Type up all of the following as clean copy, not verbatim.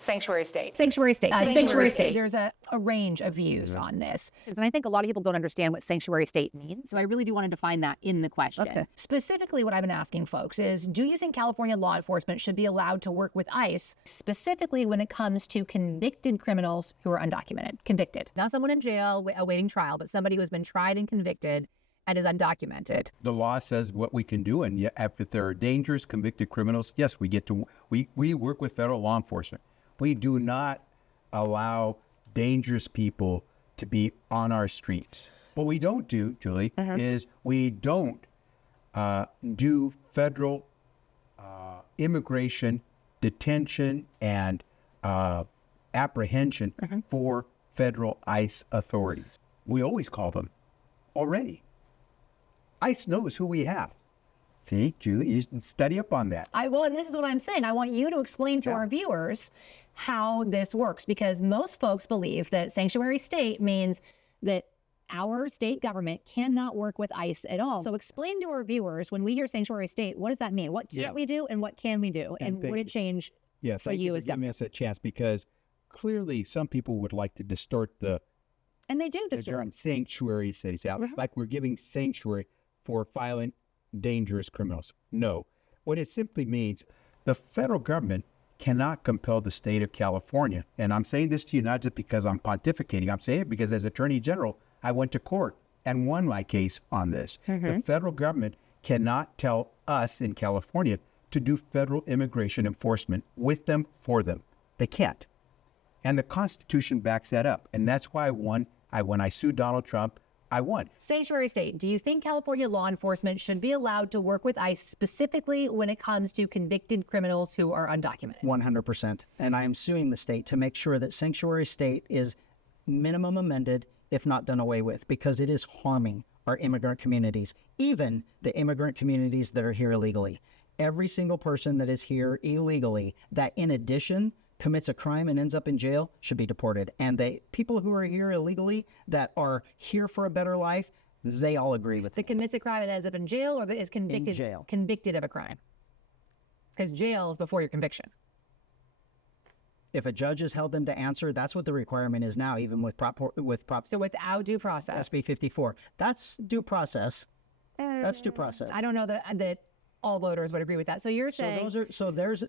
Sanctuary state. Sanctuary state. Sanctuary state. There's a range of views on this. And I think a lot of people don't understand what sanctuary state means. So I really do want to define that in the question. Okay. Specifically, what I've been asking folks is, do you think California law enforcement should be allowed to work with ICE, specifically when it comes to convicted criminals who are undocumented? Convicted. Not someone in jail awaiting trial, but somebody who has been tried and convicted and is undocumented. The law says what we can do, and if there are dangerous convicted criminals, yes, we work with federal law enforcement. We do not allow dangerous people to be on our streets. What we don't do, Julie, is we don't do federal immigration detention and apprehension for federal ICE authorities. We always call them already. ICE knows who we have. See, Julie, you study up on that. Well, and this is what I'm saying. I want you to explain to our viewers how this works, because most folks believe that sanctuary state means that our state government cannot work with ICE at all. So explain to our viewers, when we hear sanctuary state, what does that mean? What can't we do and what can we do? And would it change for you as government? Giving us a chance, because clearly some people would like to distort and they do distort. Sanctuary cities out, like we're giving sanctuary for violent, dangerous criminals. No. What it simply means, the federal government cannot compel the state of California. And I'm saying this to you not just because I'm pontificating. I'm saying it because as Attorney General, I went to court and won my case on this. The federal government cannot tell us in California to do federal immigration enforcement with them, for them. They can't. And the Constitution backs that up. And that's why I won. When I sued Donald Trump, I won. Sanctuary state, do you think California law enforcement should be allowed to work with ICE, specifically when it comes to convicted criminals who are undocumented? 100%. And I am suing the state to make sure that sanctuary state is minimum amended, if not done away with, because it is harming our immigrant communities, even the immigrant communities that are here illegally. Every single person that is here illegally, that in addition commits a crime and ends up in jail, should be deported. And the people who are here illegally that are here for a better life, they all agree with that. Commits a crime and ends up in jail, or that is convicted in jail. Convicted of a crime? Because jail is before your conviction. If a judge has held them to answer, that's what the requirement is now, even with Prop. So without due process. SB 54. That's due process. That's due process. I don't know that all voters would agree with that. So you're saying...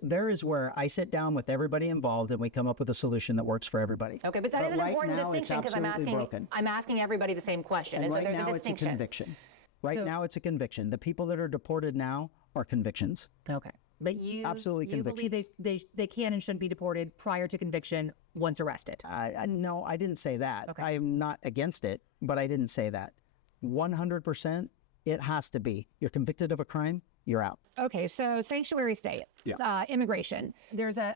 there is where I sit down with everybody involved and we come up with a solution that works for everybody. Okay, but that is an important distinction, because I'm asking everybody the same question. And so right there's now a distinction. It's a conviction. Now it's a conviction. The people that are deported now are convictions. Okay. But you absolutely believe they can and shouldn't be deported prior to conviction once arrested? No, I didn't say that. Okay. I'm not against it, but I didn't say that. 100%, it has to be. You're convicted of a crime, you're out. Okay, so sanctuary state, immigration. There's a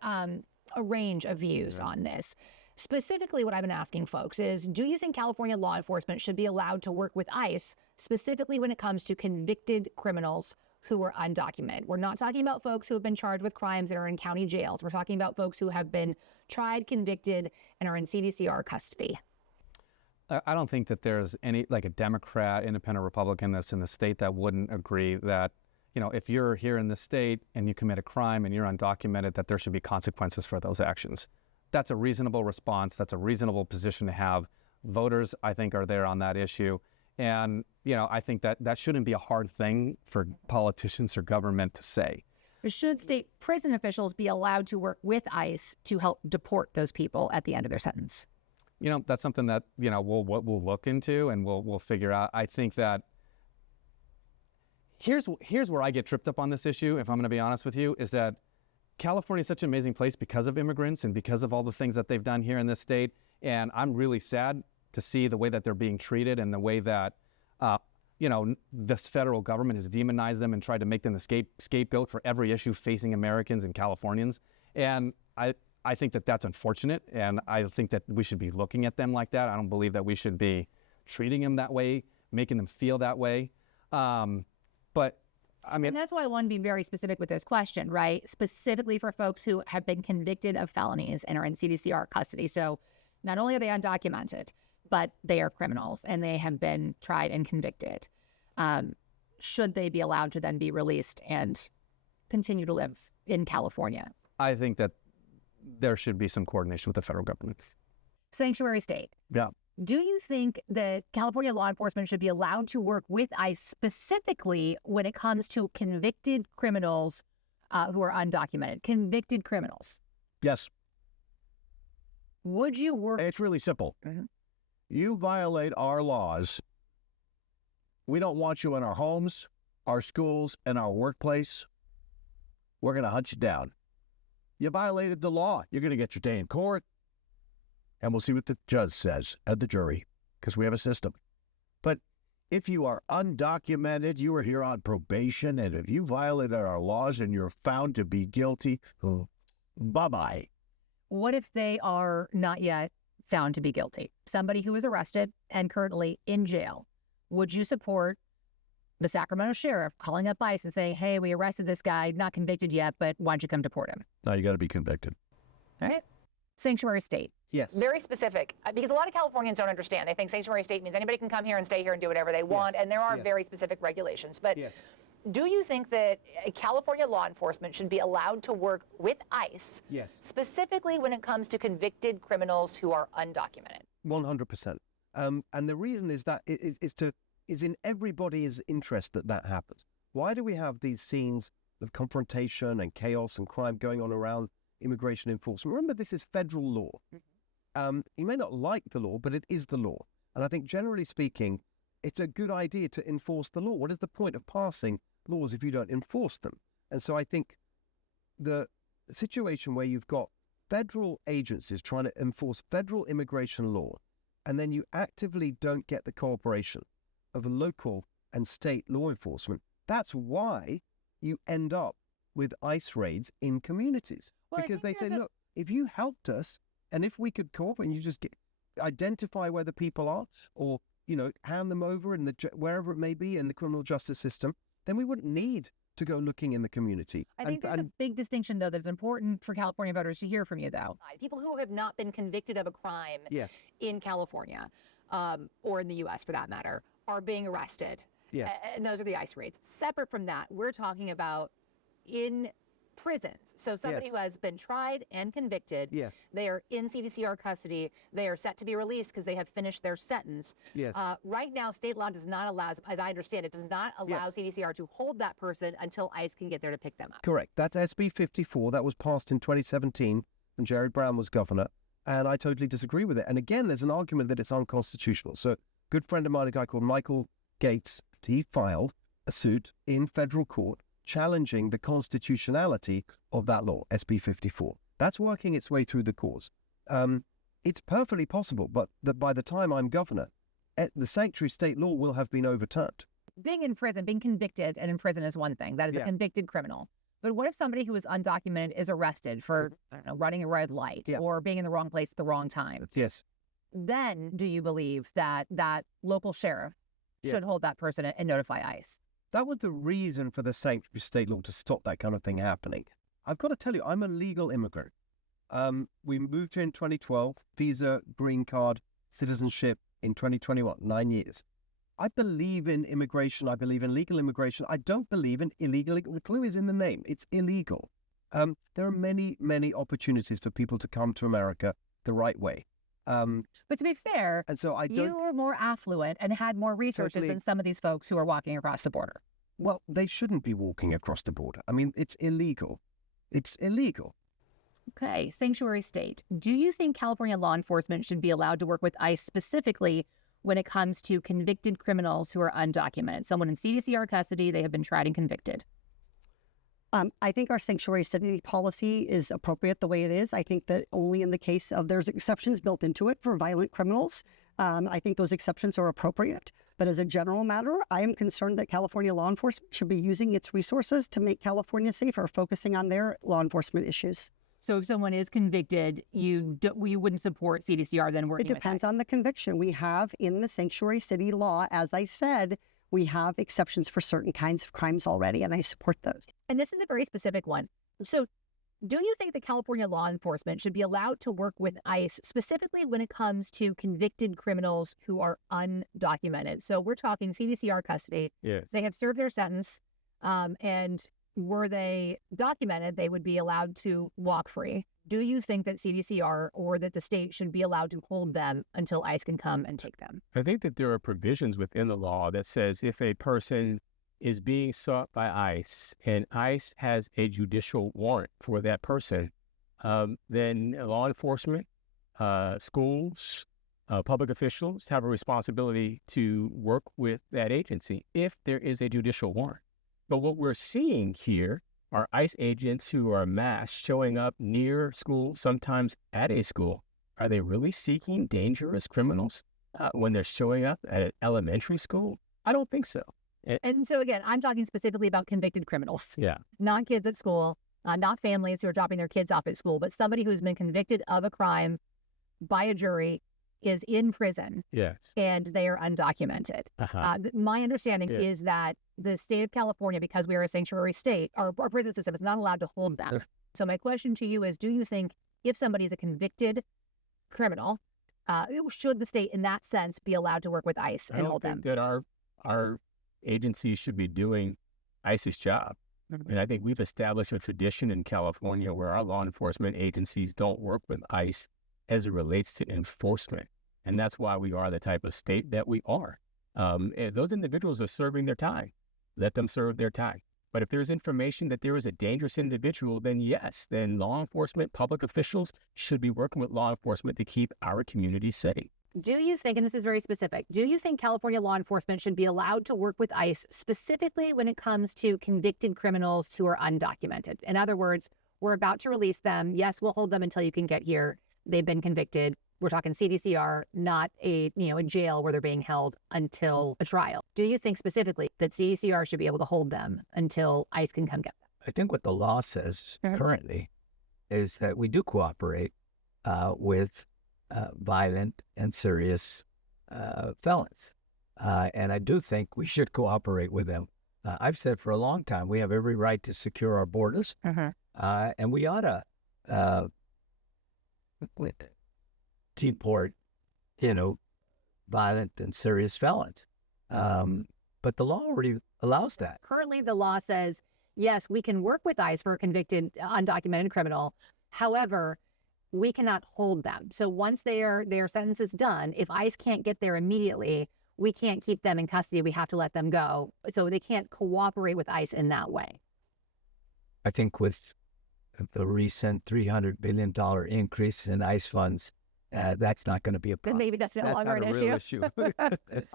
range of views on this. Specifically, what I've been asking folks is, do you think California law enforcement should be allowed to work with ICE, specifically when it comes to convicted criminals who are undocumented? We're not talking about folks who have been charged with crimes and are in county jails. We're talking about folks who have been tried, convicted, and are in CDCR custody. I don't think that there's any, like a Democrat, independent Republican that's in the state that wouldn't agree that, if you're here in the state and you commit a crime and you're undocumented, that there should be consequences for those actions. That's a reasonable response. That's a reasonable position to have. Voters, I think, are there on that issue. And, I think that shouldn't be a hard thing for politicians or government to say. Should state prison officials be allowed to work with ICE to help deport those people at the end of their sentence? That's something that, we'll look into and we'll figure out. I think that here's where I get tripped up on this issue, if I'm going to be honest with you, is that California is such an amazing place because of immigrants and because of all the things that they've done here in this state. And I'm really sad to see the way that they're being treated and the way that, this federal government has demonized them and tried to make them the scapegoat for every issue facing Americans and Californians. And I think that that's unfortunate, and I think that we should be looking at them like that. I don't believe that we should be treating them that way, making them feel that way. But I mean, and that's why I want to be very specific with this question, right? Specifically for folks who have been convicted of felonies and are in CDCR custody. So not only are they undocumented, but they are criminals and they have been tried and convicted. Should they be allowed to then be released and continue to live in California? I think that there should be some coordination with the federal government. Sanctuary state. Yeah. Do you think that California law enforcement should be allowed to work with ICE specifically when it comes to convicted criminals who are undocumented? Convicted criminals. Yes. Would you work? It's really simple. You violate our laws. We don't want you in our homes, our schools, and our workplace. We're going to hunt you down. You violated the law. You're going to get your day in court. And we'll see what the judge says and the jury, because we have a system. But if you are undocumented, you are here on probation, and if you violated our laws and you're found to be guilty, bye-bye. What if they are not yet found to be guilty? Somebody who is arrested and currently in jail. Would you support the Sacramento sheriff calling up ICE and saying, hey, we arrested this guy, not convicted yet, but why don't you come deport him? No, you got to be convicted. All right. Sanctuary state. Yes. Very specific, because a lot of Californians don't understand. They think sanctuary state means anybody can come here and stay here and do whatever they want, and there are very specific regulations. But do you think that California law enforcement should be allowed to work with ICE, specifically when it comes to convicted criminals who are undocumented? 100%. And the reason is that is in everybody's interest that happens. Why do we have these scenes of confrontation and chaos and crime going on around immigration enforcement? Remember, this is federal law. You may not like the law, but it is the law. And I think generally speaking, it's a good idea to enforce the law. What is the point of passing laws if you don't enforce them? And so I think the situation where you've got federal agencies trying to enforce federal immigration law, and then you actively don't get the cooperation of local and state law enforcement, that's why you end up with ICE raids in communities. Well, because they say, look, if you helped us, and if we could cooperate and you just identify where the people are, or, hand them over in wherever it may be in the criminal justice system, then we wouldn't need to go looking in the community. I think there's a big distinction, though, that's important for California voters to hear from you, though. People who have not been convicted of a crime in California, or in the U.S. for that matter, are being arrested. And those are the ICE raids. Separate from that, we're talking about in prisons. So somebody who has been tried and convicted, they are in CDCR custody, they are set to be released because they have finished their sentence. Right now, state law does not allow, as I understand it, does not allow CDCR to hold that person until ICE can get there to pick them up. Correct. That's SB 54. That was passed in 2017 when Jared Brown was governor. And I totally disagree with it. And again, there's an argument that it's unconstitutional. So a good friend of mine, a guy called Michael Gates, he filed a suit in federal court challenging the constitutionality of that law, SB 54. That's working its way through the courts. It's perfectly possible, but that by the time I'm governor, the sanctuary state law will have been overturned. Being in prison, being convicted and in prison is one thing. That is a convicted criminal. But what if somebody who is undocumented is arrested for running a red light or being in the wrong place at the wrong time? Then do you believe that that local sheriff should hold that person and notify ICE? That was the reason for the sanctuary state law to stop that kind of thing happening. I've got to tell you, I'm a legal immigrant. We moved here in 2012, visa, green card, citizenship in 2021, 9 years. I believe in immigration. I believe in legal immigration. I don't believe in illegal. The clue is in the name. It's illegal. There are many, many opportunities for people to come to America the right way. But to be fair, and so you were more affluent and had more resources than some of these folks who are walking across the border. Well, they shouldn't be walking across the border. I mean, it's illegal. It's illegal. Okay, sanctuary state. Do you think California law enforcement should be allowed to work with ICE specifically when it comes to convicted criminals who are undocumented? Someone in CDCR custody, they have been tried and convicted. I think our sanctuary city policy is appropriate the way it is. I think that only in the case of there's exceptions built into it for violent criminals. I think those exceptions are appropriate. But as a general matter, I am concerned that California law enforcement should be using its resources to make California safer, focusing on their law enforcement issues. So if someone is convicted, you wouldn't support CDCR then working with ICE? It depends on the conviction. We have in the sanctuary city law, as I said, we have exceptions for certain kinds of crimes already, and I support those. And this is a very specific one. So do you think that California law enforcement should be allowed to work with ICE specifically when it comes to convicted criminals who are undocumented? So we're talking CDCR custody. They have served their sentence, and were they documented, they would be allowed to walk free. do you think that CDCR or that the state should be allowed to hold them until ICE can come and take them? I think that there are provisions within the law that says if a person is being sought by ICE and ICE has a judicial warrant for that person, then law enforcement, schools, public officials have a responsibility to work with that agency if there is a judicial warrant. But what we're seeing here are ICE agents who are masked showing up near schools, sometimes at a school. Are they really seeking dangerous criminals when they're showing up at an elementary school? I don't think so. And so again, I'm talking specifically about convicted criminals. Yeah. Not kids at school, not families who are dropping their kids off at school, but somebody who's been convicted of a crime by a jury, is in prison, Yes. and they are undocumented. My understanding is that the state of California, because we are a sanctuary state, our prison system is not allowed to hold them. So my question to you is, do you think if somebody is a convicted criminal, should the state in that sense be allowed to work with ICE and hold them? I don't think that our agencies should be doing ICE's job. And I think we've established a tradition in California where our law enforcement agencies don't work with ICE as it relates to enforcement. And that's why we are the type of state that we are. And those individuals are serving their time. Let them serve their time. But if there's information that there is a dangerous individual, then yes, then law enforcement, public officials should be working with law enforcement to keep our community safe. Do you think, and this is very specific, do you think California law enforcement should be allowed to work with ICE specifically when it comes to convicted criminals who are undocumented? In other words, we're about to release them. Yes, we'll hold them until you can get here. They've been convicted. We're talking CDCR, not a jail where they're being held until a trial. Do you think specifically that CDCR should be able to hold them until ICE can come get them? I think what the law says currently is that we do cooperate with violent and serious felons. And I do think we should cooperate with them. I've said for a long time, we have every right to secure our borders, and we ought to deport, violent and serious felons. But the law already allows that. Currently, the law says, yes, we can work with ICE for a convicted undocumented criminal. However, we cannot hold them. So once their sentence is done, if ICE can't get there immediately, we can't keep them in custody. We have to let them go. So they can't cooperate with ICE in that way. I think with the recent $300 billion increase in ICE funds, that's not going to be a problem. Then maybe that's no longer an issue.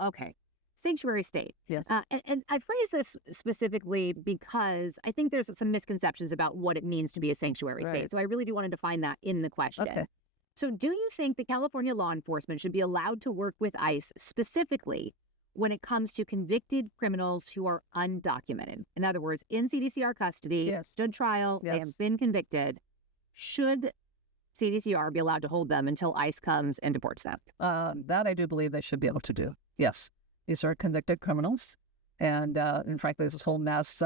Okay. Sanctuary state. Yes. And I phrase this specifically because I think there's some misconceptions about what it means to be a sanctuary state. So I really do want to define that in the question. Okay. So do you think the California law enforcement should be allowed to work with ICE specifically when it comes to convicted criminals who are undocumented? In other words, in CDCR custody, stood trial, they have been convicted. Should CDCR be allowed to hold them until ICE comes and deports them? That I do believe they should be able to do. Yes. These are convicted criminals. And frankly, this whole mass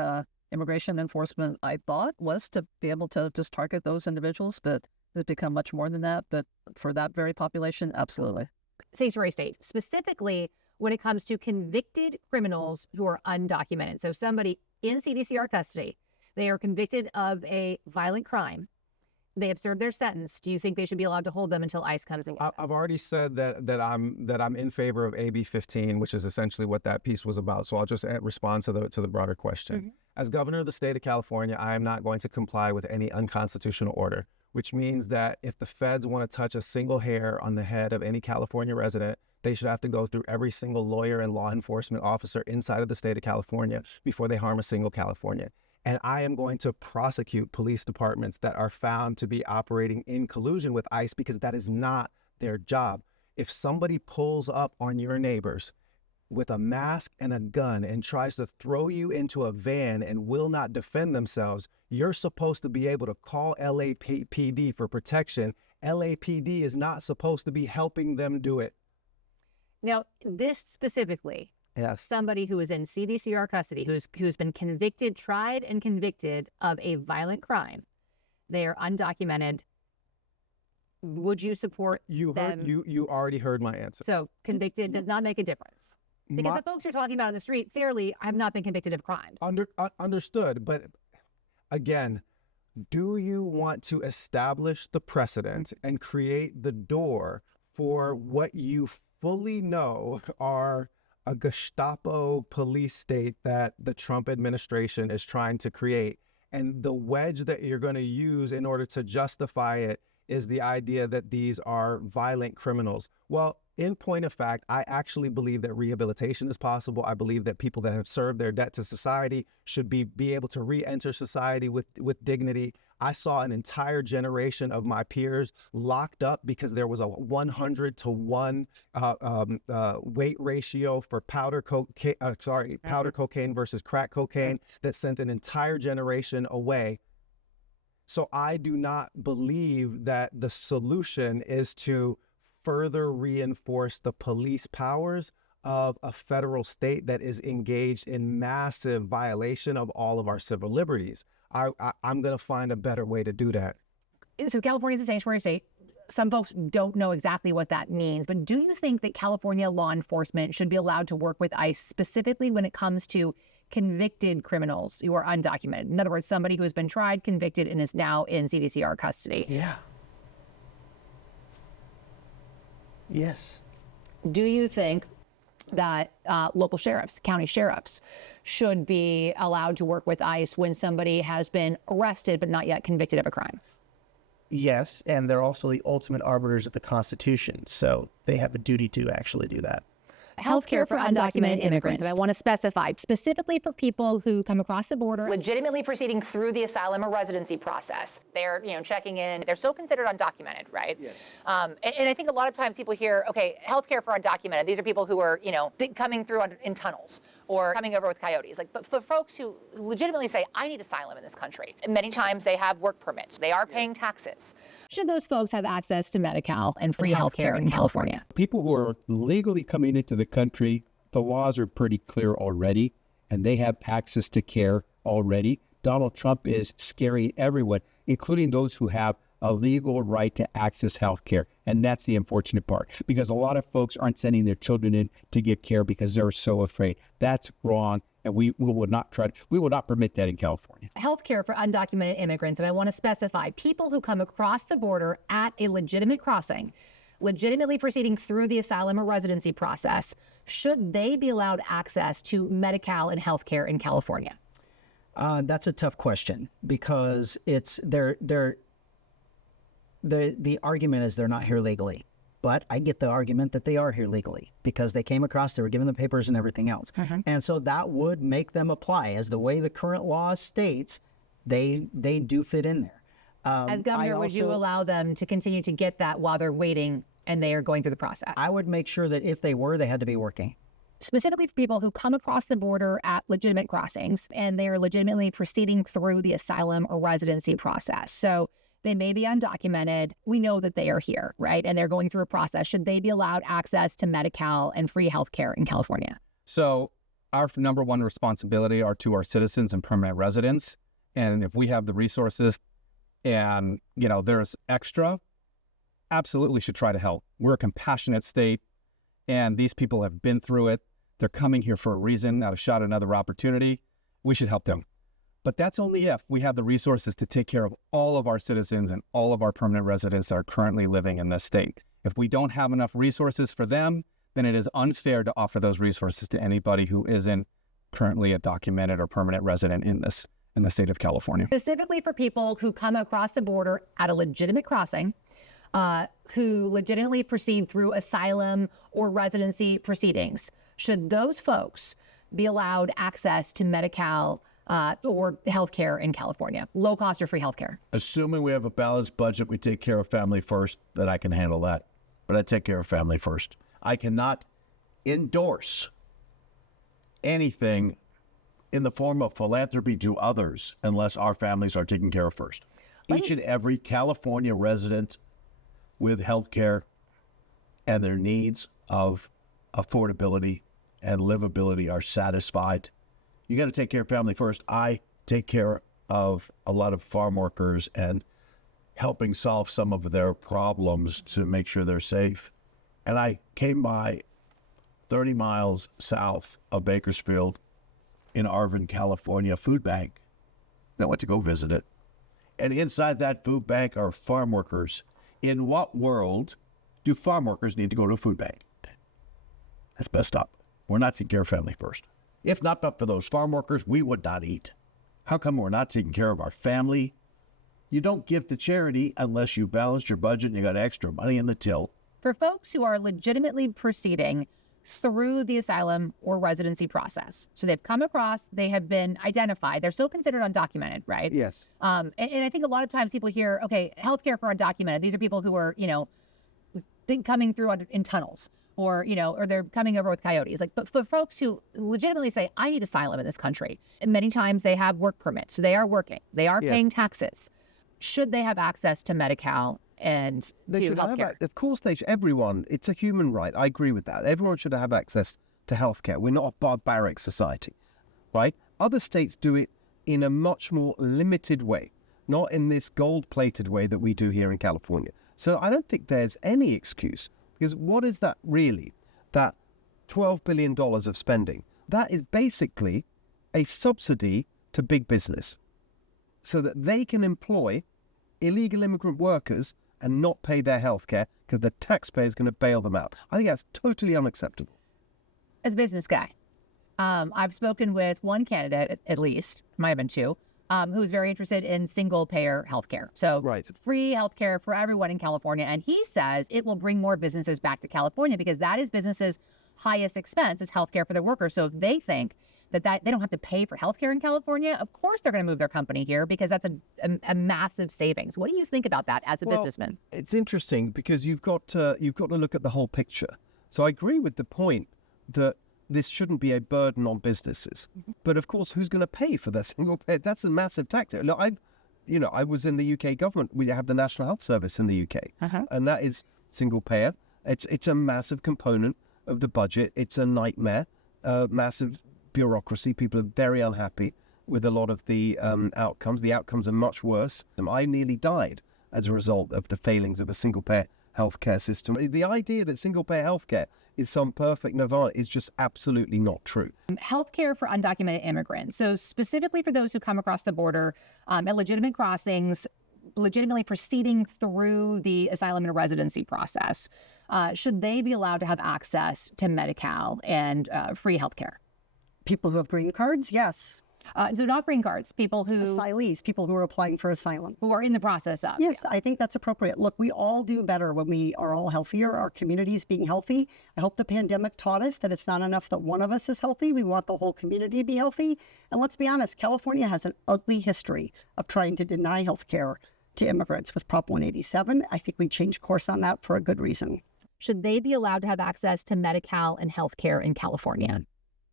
immigration enforcement, I thought, was to be able to just target those individuals, but it's become much more than that. But for that very population, absolutely. Sanctuary states, specifically when it comes to convicted criminals who are undocumented. So somebody in CDCR custody, they are convicted of a violent crime. They have served their sentence. Do you think they should be allowed to hold them until ICE comes and gets them? I've already said that I'm in favor of AB 15, which is essentially what that piece was about. So I'll just respond to the broader question. As governor of the state of California, I am not going to comply with any unconstitutional order, which means that if the feds want to touch a single hair on the head of any California resident, they should have to go through every single lawyer and law enforcement officer inside of the state of California before they harm a single Californian. And I am going to prosecute police departments that are found to be operating in collusion with ICE because that is not their job. If somebody pulls up on your neighbors with a mask and a gun and tries to throw you into a van and will not defend themselves, you're supposed to be able to call LAPD for protection. LAPD is not supposed to be helping them do it. Now, this specifically, somebody who is in CDCR custody, who's been convicted, tried and convicted of a violent crime, they are undocumented. Would you support them? You already heard my answer. So convicted does not make a difference. Because the folks you're talking about on the street, fairly, have not been convicted of crimes. Understood. But again, do you want to establish the precedent and create the door for what you fully know are a Gestapo police state that the Trump administration is trying to create? And the wedge that you're going to use in order to justify it is the idea that these are violent criminals. Well, in point of fact, I actually believe that rehabilitation is possible. I believe that people that have served their debt to society should be able to re-enter society with dignity. I saw an entire generation of my peers locked up because there was a 100-to-1 weight ratio for powder cocaine versus crack cocaine that sent an entire generation away. So I do not believe that the solution is to further reinforce the police powers of a federal state that is engaged in massive violation of all of our civil liberties. I'm going to find a better way to do that. So California is a sanctuary state. Some folks don't know exactly what that means, but do you think that California law enforcement should be allowed to work with ICE specifically when it comes to convicted criminals who are undocumented? In other words, somebody who has been tried, convicted, and is now in CDCR custody. Yeah. Yes. Do you think that local sheriffs, county sheriffs, should be allowed to work with ICE when somebody has been arrested but not yet convicted of a crime? Yes, and they're also the ultimate arbiters of the Constitution, so they have a duty to actually do that. Healthcare for undocumented immigrants. And I want to specify specifically for people who come across the border. Legitimately proceeding through the asylum or residency process. They're, checking in. They're still considered undocumented, right? Yes. And I think a lot of times people hear, okay, healthcare for undocumented. These are people who are, coming through in tunnels or coming over with coyotes. But for folks who legitimately say, I need asylum in this country, and many times they have work permits. They are paying taxes. Should those folks have access to Medi-Cal and free healthcare in California? People who are legally coming into the country, the laws are pretty clear already, and they have access to care already. Donald Trump is scaring everyone, including those who have a legal right to access health care. And that's the unfortunate part, because a lot of folks aren't sending their children in to get care because they're so afraid. That's wrong. And we will not permit that in California. Healthcare for undocumented immigrants, and I want to specify people who come across the border at a legitimate crossing, legitimately proceeding through the asylum or residency process, should they be allowed access to Medi-Cal and healthcare in California? That's a tough question, because it's the argument is they're not here legally. But I get the argument that they are here legally because they came across, they were given the papers and everything else. Mm-hmm. And so that would make them apply. As the way the current law states, they do fit in there. As governor, would you allow them to continue to get that while they're waiting and they are going through the process? I would make sure that if they were, they had to be working. Specifically for people who come across the border at legitimate crossings and they are legitimately proceeding through the asylum or residency process. So they may be undocumented. We know that they are here, right? And they're going through a process. Should they be allowed access to Medi-Cal and free healthcare in California? So our number one responsibility are to our citizens and permanent residents. And if we have the resources and, there's extra, absolutely should try to help. We're a compassionate state, and these people have been through it. They're coming here for a reason, not a shot at another opportunity. We should help them. But that's only if we have the resources to take care of all of our citizens and all of our permanent residents that are currently living in this state. If we don't have enough resources for them, then it is unfair to offer those resources to anybody who isn't currently a documented or permanent resident in the state of California. Specifically for people who come across the border at a legitimate crossing, who legitimately proceed through asylum or residency proceedings, should those folks be allowed access to Medi-Cal or healthcare in California, low cost or free healthcare? Assuming we have a balanced budget, we take care of family first, then I can handle that. But I take care of family first. I cannot endorse anything in the form of philanthropy to others unless our families are taken care of first. Each and every California resident with healthcare and their needs of affordability and livability are satisfied. You got to take care of family first. I take care of a lot of farm workers and helping solve some of their problems to make sure they're safe. And I came by 30 miles south of Bakersfield in Arvin, California, food bank. I went to go visit it. And inside that food bank are farm workers. In what world do farm workers need to go to a food bank? That's messed up. We're not taking care of family first. If not but for those farm workers, we would not eat. How come we're not taking care of our family? You don't give to charity unless you balanced your budget and you got extra money in the till. For folks who are legitimately proceeding through the asylum or residency process, so they've come across, they have been identified, they're still considered undocumented, right? Yes. And I think a lot of times people hear, okay, healthcare for undocumented. These are people who are, coming through in tunnels, or they're coming over with coyotes. But for folks who legitimately say, I need asylum in this country, and many times they have work permits, so they are working, they are paying taxes. Should they have access to Medi-Cal and to healthcare? Of course, everyone. It's a human right. I agree with that. Everyone should have access to healthcare. We're not a barbaric society, right? Other states do it in a much more limited way, not in this gold-plated way that we do here in California. So I don't think there's any excuse, because what is that really? That $12 billion of spending, that is basically a subsidy to big business so that they can employ illegal immigrant workers and not pay their health care because the taxpayer is going to bail them out. I think that's totally unacceptable. As a business guy, I've spoken with one candidate, at least, might have been two, who's very interested in single-payer healthcare. So free healthcare for everyone in California. And he says it will bring more businesses back to California because that is businesses' highest expense is healthcare for their workers. So if they think that they don't have to pay for healthcare in California, of course they're going to move their company here because that's a massive savings. What do you think about that as a businessman? It's interesting because you've got to look at the whole picture. So I agree with the point that this shouldn't be a burden on businesses. But of course, who's going to pay for that single pay? That's a massive tax. Look, I was in the UK government. We have the National Health Service in the UK, and that is single payer. It's a massive component of the budget. It's a nightmare, massive bureaucracy. People are very unhappy with a lot of the outcomes. The outcomes are much worse. I nearly died as a result of the failings of a single-payer healthcare system. The idea that single-payer healthcare is some perfect nirvana is just absolutely not true. Healthcare for undocumented immigrants. So specifically for those who come across the border at legitimate crossings, legitimately proceeding through the asylum and residency process, should they be allowed to have access to Medi-Cal and free healthcare? People who have green cards, yes. They're not green cards. People who... Asylees, people who are applying for asylum. Who are in the process of. Yes, I think that's appropriate. Look, we all do better when we are all healthier, our communities being healthy. I hope the pandemic taught us that it's not enough that one of us is healthy. We want the whole community to be healthy. And let's be honest, California has an ugly history of trying to deny health care to immigrants with Prop 187. I think we changed course on that for a good reason. Should they be allowed to have access to Medi-Cal and health care in California?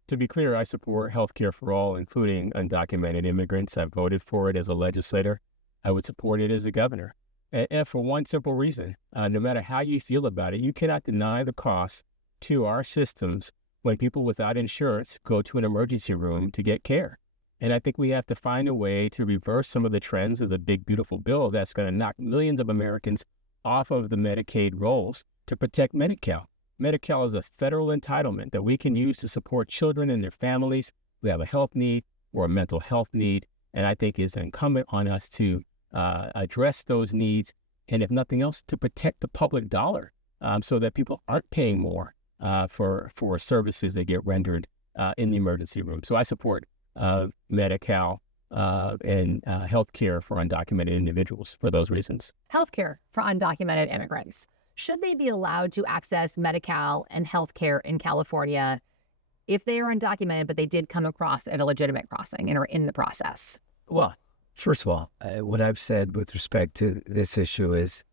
To be clear, I support health care for all, including undocumented immigrants. I voted for it as a legislator. I would support it as a governor. And for one simple reason, no matter how you feel about it, you cannot deny the cost to our systems when people without insurance go to an emergency room to get care. And I think we have to find a way to reverse some of the trends of the big, beautiful bill that's going to knock millions of Americans off of the Medicaid rolls to protect Medi-Cal. Medi-Cal is a federal entitlement that we can use to support children and their families who have a health need or a mental health need. And I think it's incumbent on us to address those needs, and if nothing else, to protect the public dollar so that people aren't paying more for services that get rendered in the emergency room. So I support Medi-Cal and health care for undocumented individuals for those reasons. Healthcare for undocumented immigrants. Should they be allowed to access Medi-Cal and health care in California if they are undocumented, but they did come across at a legitimate crossing and are in the process? Well, first of all, what I've said with respect to this issue is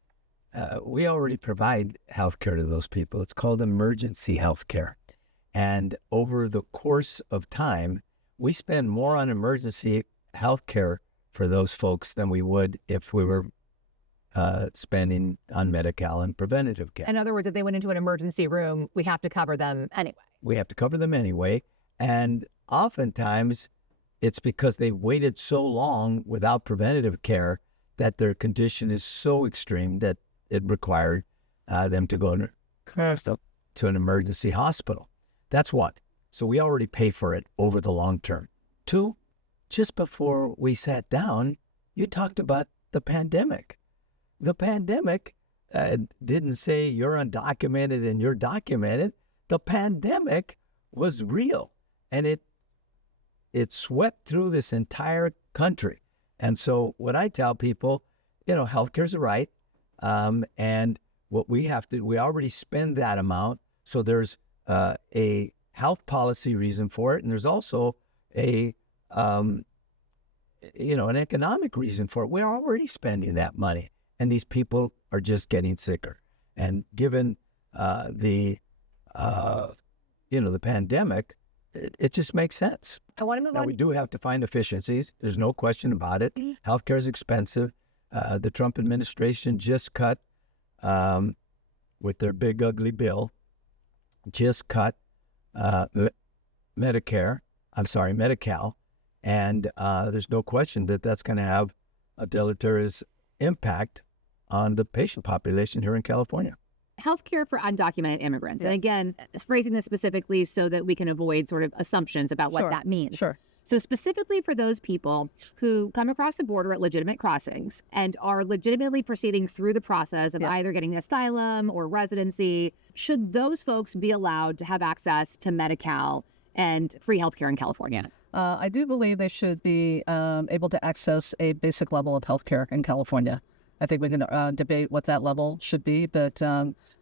we already provide health care to those people. It's called emergency health care. And over the course of time, we spend more on emergency health care for those folks than we would if we were spending on Medi-Cal and preventative care. In other words, if they went into an emergency room, we have to cover them anyway. We have to cover them anyway. And oftentimes, it's because they waited so long without preventative care that their condition is so extreme that it required them to go to an emergency hospital. That's one. So we already pay for it over the long term. Two, just before we sat down, you talked about the pandemic. The pandemic didn't say you're undocumented and you're documented. The pandemic was real, and it swept through this entire country. And so what I tell people, healthcare is a right, and what we already spend that amount. So there's a health policy reason for it, and there's also an economic reason for it. We're already spending that money, and these people are just getting sicker. And given the pandemic, it just makes sense. I want to move on. We do have to find efficiencies. There's no question about it. Healthcare is expensive. The Trump administration just cut, with their big ugly bill, Medi-Cal, and there's no question that that's going to have a deleterious impact on the patient population here in California. Healthcare for undocumented immigrants. Yes. And again, phrasing this specifically so that we can avoid sort of assumptions about what that means. Sure. So specifically for those people who come across the border at legitimate crossings and are legitimately proceeding through the process of either getting asylum or residency, should those folks be allowed to have access to Medi-Cal and free healthcare in California? I do believe they should be able to access a basic level of healthcare in California. I think we can debate what that level should be, but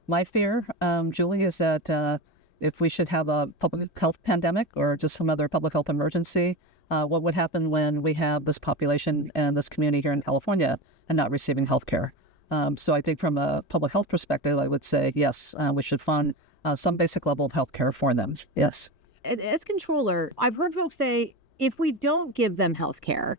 my fear, Julie, is that if we should have a public health pandemic or just some other public health emergency, what would happen when we have this population and this community here in California and not receiving health care? So I think from a public health perspective, I would say, yes, we should fund some basic level of health care for them. Yes. As controller, I've heard folks say, if we don't give them health care,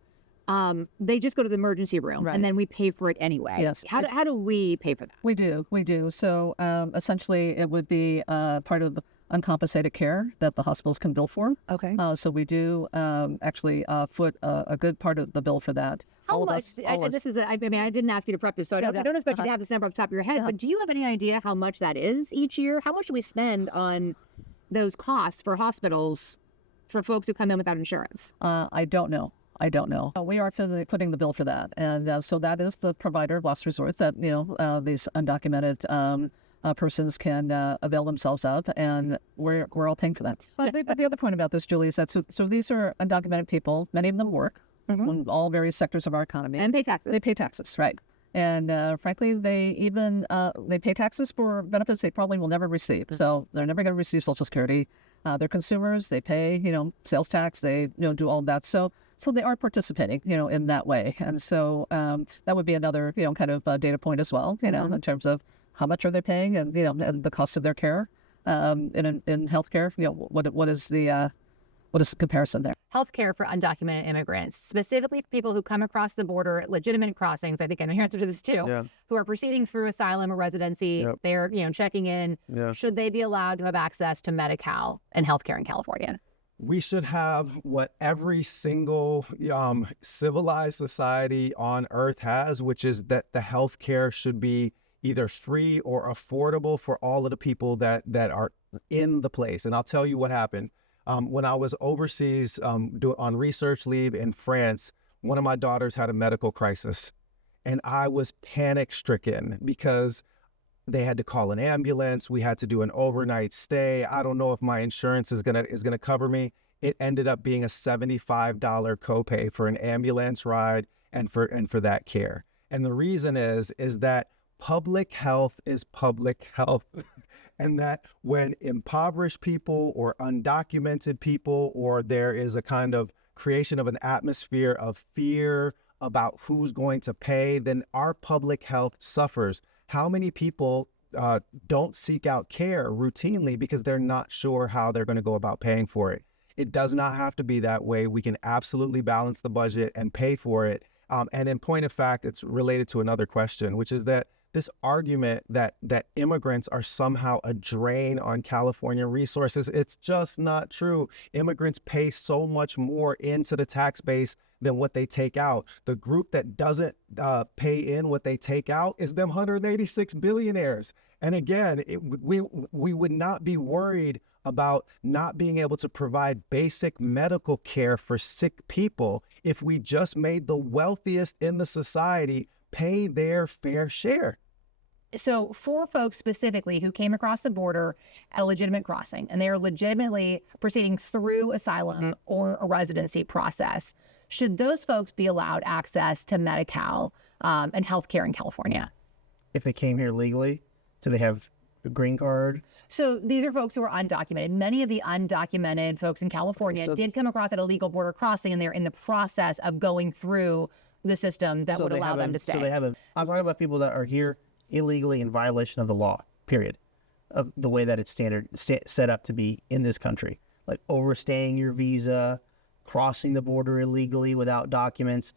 they just go to the emergency room and then we pay for it anyway. Yes. How do we pay for that? We do. So essentially it would be part of the uncompensated care that the hospitals can bill for. Okay. So we do actually foot a good part of the bill for that. How much? I didn't ask you to prep this, so I don't expect you to have this number off the top of your head, but do you have any idea how much that is each year? How much do we spend on those costs for hospitals for folks who come in without insurance? I don't know. We are footing the bill for that. And so that is the provider of last resort that, these undocumented persons can avail themselves of. And we're all paying for that. But the other point about this, Julie, is that so these are undocumented people. Many of them work in all various sectors of our economy. And pay taxes. They pay taxes, right. And frankly, they pay taxes for benefits they probably will never receive. So they're never going to receive Social Security. They're consumers. They pay, sales tax. They, do all of that. So they are participating, in that way. And so that would be another, kind of data point as well, in terms of how much are they paying and, and the cost of their care in healthcare. What is the comparison there? Healthcare for undocumented immigrants, specifically people who come across the border at legitimate crossings. I think I know your answer to this too. Who are proceeding through asylum or residency. They're, checking in. Should they be allowed to have access to Medi-Cal and healthcare in California? We should have what every single civilized society on earth has, which is that the healthcare should be either free or affordable for all of the people that are in the place. And I'll tell you what happened. When I was overseas on research leave in France, one of my daughters had a medical crisis, and I was panic-stricken because they had to call an ambulance. We had to do an overnight stay. I don't know if my insurance is gonna cover me. It ended up being a $75 copay for an ambulance ride and for that care. And the reason is that public health is public health. And that when impoverished people or undocumented people, or there is a kind of creation of an atmosphere of fear about who's going to pay, then our public health suffers. How many people don't seek out care routinely because they're not sure how they're going to go about paying for it? It does not have to be that way. We can absolutely balance the budget and pay for it. And in point of fact, it's related to another question, which is that this argument that immigrants are somehow a drain on California resources, it's just not true. Immigrants pay so much more into the tax base than what they take out. The group that doesn't pay in what they take out is them 186 billionaires. And again, we would not be worried about not being able to provide basic medical care for sick people if we just made the wealthiest in the society pay their fair share. So for folks specifically who came across the border at a legitimate crossing and they are legitimately proceeding through asylum or a residency process, should those folks be allowed access to Medi-Cal and healthcare in California? If they came here legally, do they have a green card? So these are folks who are undocumented. Many of the undocumented folks in California did come across at a legal border crossing, and they're in the process of going through the system that would allow them to stay. So they have I'm talking about people that are here illegally in violation of the law, period, of the way that it's set up to be in this country, like overstaying your visa, crossing the border illegally without documents.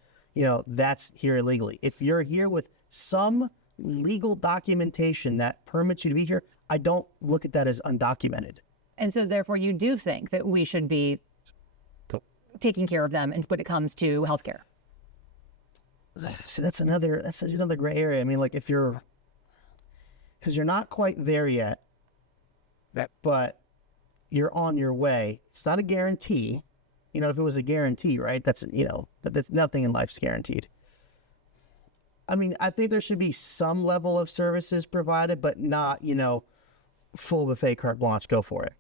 That's here illegally. If you're here with some legal documentation that permits you to be here, I don't look at that as undocumented. And so therefore you do think that we should be taking care of them when it comes to healthcare. So that's another gray area. I mean, like because you're not quite there yet, but you're on your way. It's not a guarantee. If it was a guarantee, right? That's nothing in life's guaranteed. I mean, I think there should be some level of services provided, but not, full buffet carte blanche, go for it.